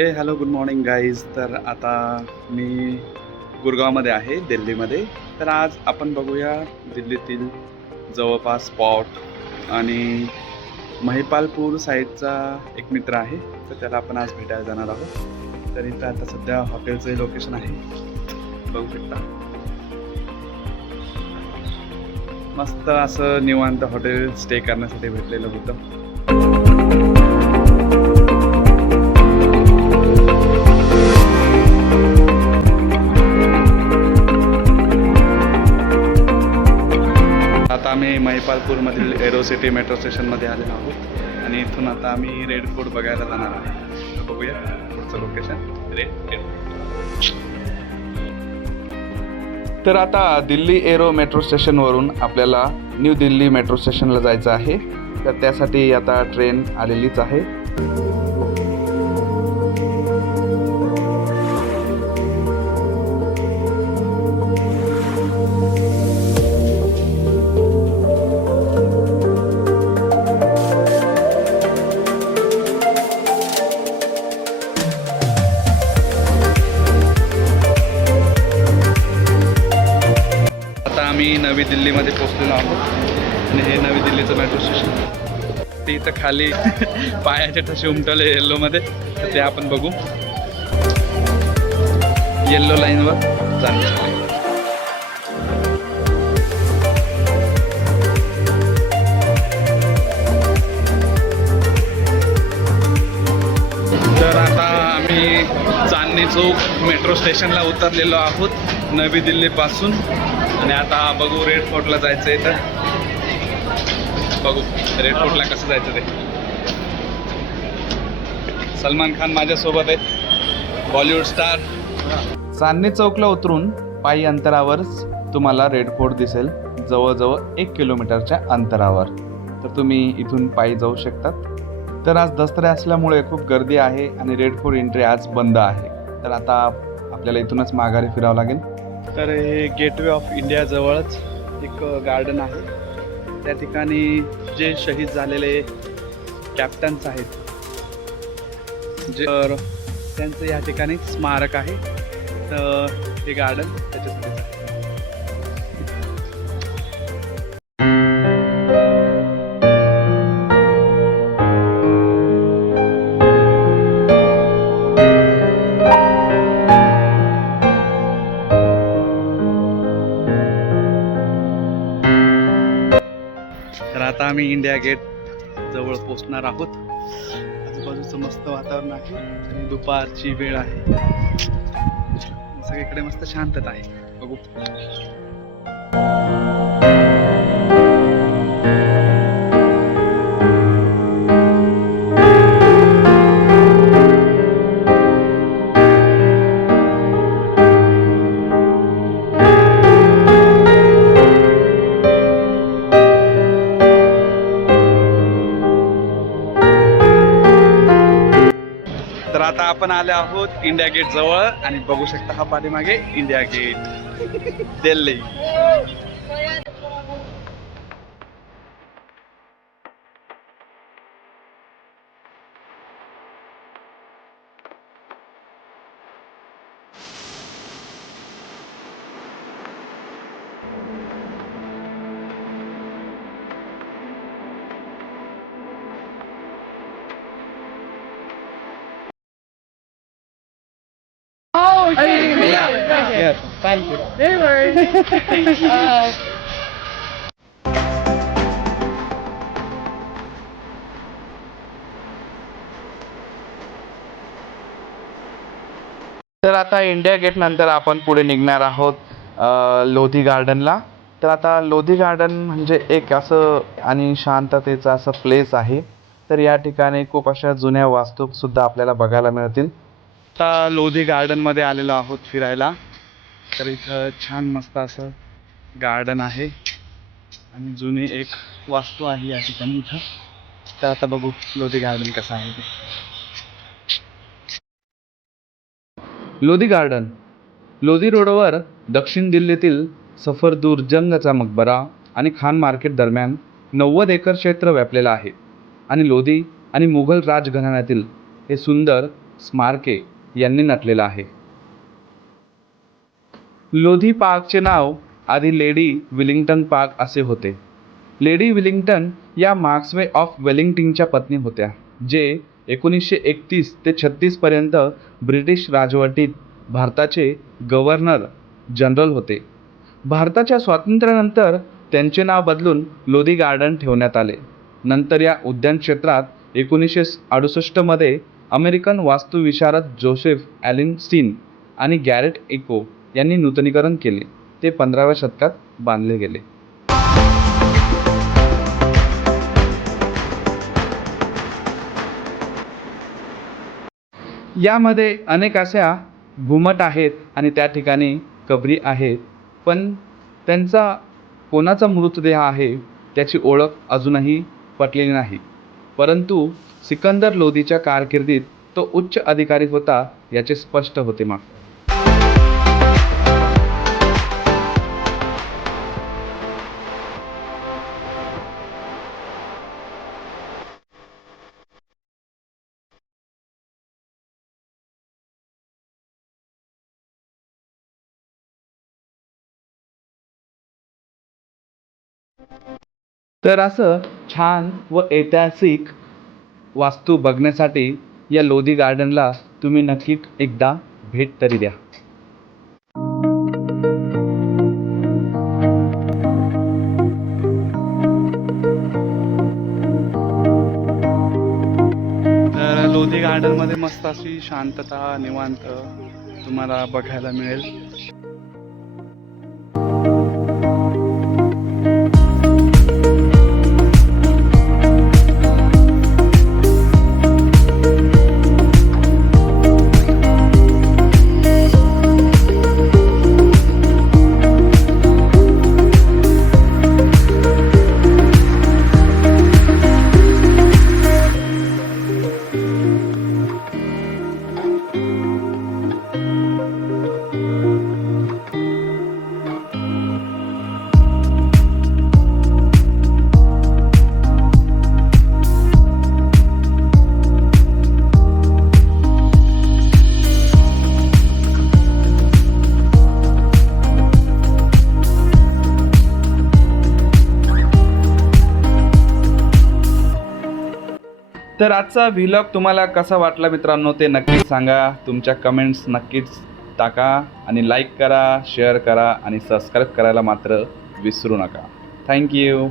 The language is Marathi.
Hello good morning guys. तर आता मी गुरगावमध्ये आहे, दिल्लीमध्ये. तर आज आपण बघूया दिल्लीतील जवळपास स्पॉट आणि महिपालपूर साईडचा एक मित्र आहे, तर त्याला आपण आज भेटायला जाणार आहोत. तर इथं आता सध्या हॉटेलचं लोकेशन आहे, बघू शकता. मस्त असं निवांत हॉटेल स्टे करण्यासाठी भेटलेलं होतं. आता आम्ही महिपालपूरमधील एरो सिटी मेट्रो स्टेशनमध्ये आलेलो आहोत आणि इथून आता आम्ही रेड फोर्ट बघायला जाणार आहे. तर बघूया पुढचं लोकेशन रेड. तर आता दिल्ली एरो मेट्रो स्टेशनवरून आपल्याला न्यू दिल्ली मेट्रो स्टेशनला जायचं आहे. तर त्यासाठी आता ट्रेन आलेलीच आहे. आम्ही नवी दिल्लीमध्ये पोहोचलेलो आहोत आणि हे नवी दिल्लीचं मेट्रो स्टेशन. ते इथं खाली पायाचे ठसे उमटवले येल्लोमध्ये, तर ते आपण बघू. येल्लो लाईनवर जाण्यासाठी तर आता आम्ही चांदणी चौक मेट्रो स्टेशनला उतरलेलो आहोत नवी दिल्लीपासून. आणि आता बघू रेड फोर्टला जायचं आहे. तर बघू रेड फोर्टला कसं जायचं ते. सलमान खान माझ्यासोबत आहे, बॉलिवूड स्टार. चांदणी चौकला उतरून पायी अंतरावरच तुम्हाला रेड फोर्ट दिसेल, जवळजवळ 1 किलोमीटरच्या अंतरावर. तर तुम्ही इथून पायी जाऊ शकतात. तर आज दसरा असल्यामुळे खूप गर्दी आहे आणि रेड फोर्ट एंट्री आज बंद आहे. तर आता आपल्याला इथूनच माघारी फिरावं लागेल. तर हे गेटवे ऑफ इंडिया जवळच एक गार्डन आहे. त्या ठिकाणी जे शहीद झालेले कॅप्टन्स आहेत, जे त्यांचं या ठिकाणी स्मारक आहे. तर हे गार्डन त्याच्यासाठी तर आता आम्ही इंडिया गेट जवळ पोहोचणार आहोत. आजूबाजूचं मस्त वातावरण आहे आणि दुपारची वेळ आहे. सगळीकडे मस्त शांतता आहे. बघू. तर आता आपण आले आहोत इंडिया गेट जवळ आणि बघू शकता हा पाठीमागे India Gate Delhi. Oh, okay. Yeah, thank you. No worries. तर आता इंडिया गेट नंतर आपण पुढे निघणार आहोत लोधी गार्डनला. तर आता लोधी गार्डन म्हणजे एक असं आणि शांततेचं असं प्लेस आहे. तर या ठिकाणी खूप अशा जुन्या वास्तूसुद्धा आपल्याला बघायला मिळतील. आता लोधी गार्डनमध्ये आलेलो आहोत फिरायला. तर इथं छान मस्त असं गार्डन आहे आणि जुनी एक वास्तू आहे या ठिकाणी इथं. तर आता बघू लोधी गार्डन कसं आहे ते. लोधी गार्डन लोधी रोडवर दक्षिण दिल्लीतील सफरदूर जंगचा मकबरा आणि खान मार्केट दरम्यान 90 एकर क्षेत्र व्यापलेलं आहे आणि लोधी आणि मुघल राजघराण्यातील हे सुंदर स्मारके यांनी नटलेला आहे. लोधी पार्कचे नाव आधी लेडी विलिंग्टन पार्क असे होते. लेडी विलिंग्टन या मार्क्सवे ऑफ वेलिंग्टनच्या पत्नी होत्या, जे 1931 ते 36 पर्यंत ब्रिटिश राजवटीत भारताचे गव्हर्नर जनरल होते. भारताच्या स्वातंत्र्यानंतर त्यांचे नाव बदलून लोधी गार्डन ठेवण्यात आले. नंतर या उद्यान क्षेत्रात 1968 मध्ये अमेरिकन वास्तुविशारद जोसेफ ॲलन सीन आणि गॅरेट इको यांनी नूतनीकरण केले. ते 15व्या शतकात बांधले गेले. यामध्ये अनेक अशा घुमट आहेत आणि त्या ठिकाणी कबरी आहेत, पण त्यांचा कोणाचा मृतदेह आहे त्याची ओळख अजूनही पटलेली नाही. परंतु सिकंदर लोधीच्या कारकिर्दीत तो उच्च अधिकारी होता याचे स्पष्ट होते. तर असं छान व ऐतिहासिक वास्तू बघण्यासाठी या लोधी गार्डनला तुम्ही नक्की एकदा भेट तरी द्या. तर लोधी गार्डनमध्ये मस्त अशी शांतता, निवांत तुम्हाला बघायला मिळेल. तर आजचा व्लॉग तुम्हाला कसा वाटला मित्रांनो ते नक्कीच सांगा. तुमच्या कमेंट्स नक्कीच टाका आणि लाईक करा, शेअर करा आणि सबस्क्राईब करायला मात्र विसरू नका. थँक्यू.